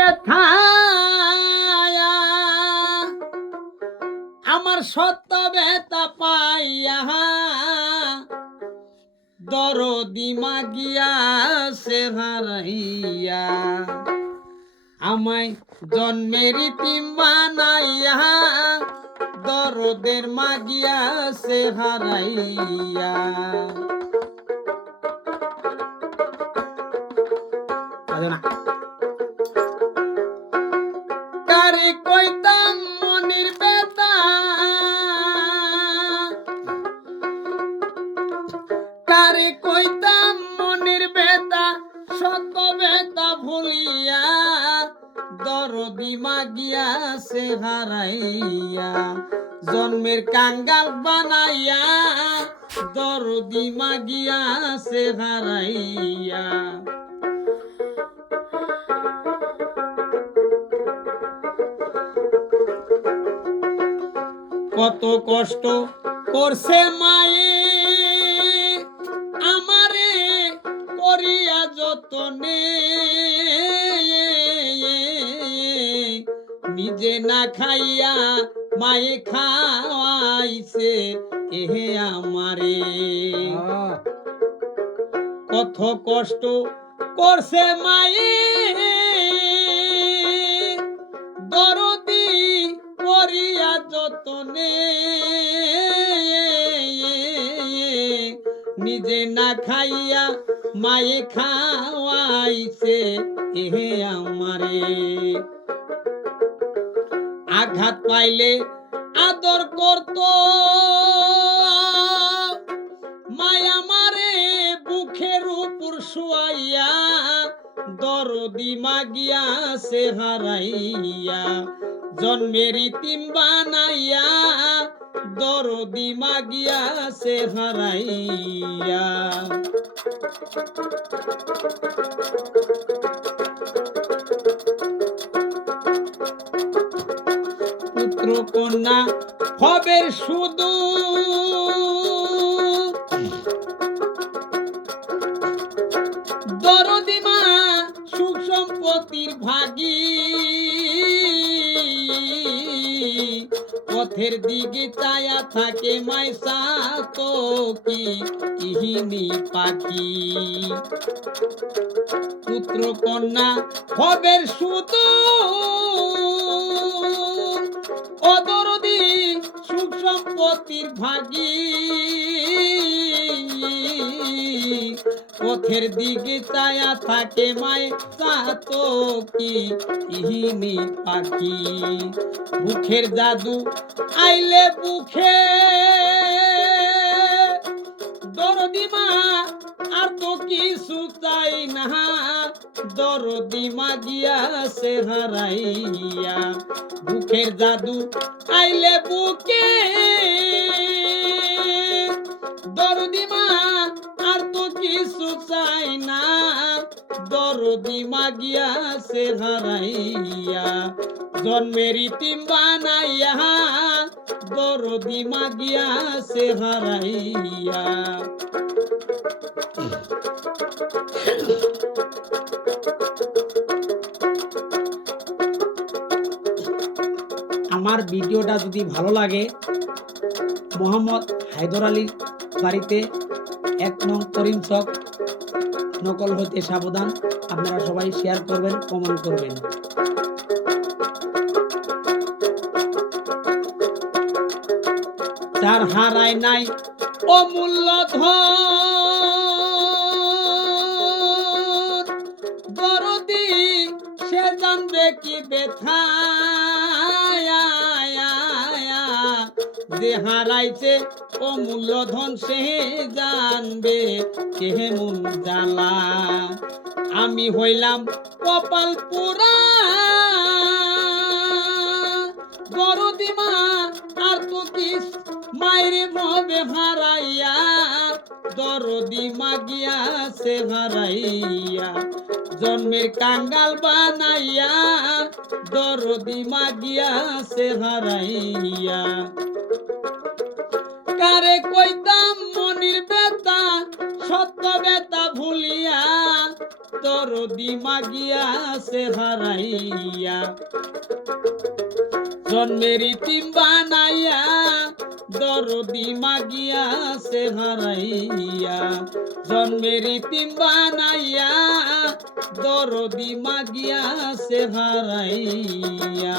ব্যথা আমার সত্য ব্যথা পাইয়া দরদি মাগিয়া সে হারাইয়া আমায় জন্মের ইতিম বানাইয়া দরদের মাগিয়া সে হারাইয়া কারে কইতাম মনির বেতা কারে কইতাম মনির বেতা শত বেতা ভুলিয়া দরদি মাগিয়া সে হারাইয়া জন্মের কাঙ্গাল বানাইয়া দরদি মাগিয়া সে হারাইয়া কত কষ্ট করছে মায়ে আমারে করিয়া যতনে নিজে না খাইয়া মায়ে খাওয়াইছে এহে আমারে কত কষ্ট করছে মায়ে দরদি করিয়া যতনে নিজে না খাইয়া মায়ে খাওয়াইছে এহে আমারে আঘাত পাইলে আদর করত মায়া মারে বুকের উপর শুয়াইয়া দরদি মাগিয়া সে হারাইয়া জন্মের ইতিম বানাইয়া দরদি মাগিয়া সে হারাইয়া পুত্র কন্যা হবে শুধু দরদি মা সুখ সম্পত্তির ভাগী পথের দিকে চায়া থাকে মাইসা তো কি ইহিনি পাখি পুত্র কন্যা হবে শুধু অদরদি সুখ সম্পত্তির ভাগী পথের দিকে চায়া থাকে মায় চাতো কি ইহিনি পাখি বুকের জাদু আইলে বুকে দরদি মা আর তো কিছু চাই না দরদি মাগিয়া সে হারাইয়া বুকের জাদু আইলে বুকে দরদি মা আর তো কিছু চাই না দরদি মাগিয়া সে হারাইয়া জন্মের ইতিম বানাইয়া দরদি মাগিয়া সে হারাইয়া আমার ভিডিওটা যদি ভালো লাগে মোহাম্মদ হায়দার আলীর বাড়িতে 1 নং করিম চক নকল হইতে সাবধান আপনারা সবাই শেয়ার করবেন কমেন্ট করবেন যার হারায় নাই অমূল্য ধন দরদি সে জানবে কি ব্যথা যে হারাইছে অমূল্য ধন সে জানবে কেমন জ্বালা আমি হইলাম কপাল পুরা দরদি মা আর তো কি মায়ের ভবে হারাইয়া দরদি মাগিয়া সে হারাইয়া জন্মের কাঙ্গাল বানাইয়া দরদি মাগিয়া সে হারাইয়া কারে কইতাম মনির বেতা সত্য বেতা ভুলিয়া দরদি মাগিয়াছে হারাইয়া জন্মের ইতিম বানাইয়া দরদি মাগিয়াছে হারাইয়া জন্মের ইতিম বানাইয়া দরদি মাগিয়াছে হারাইয়া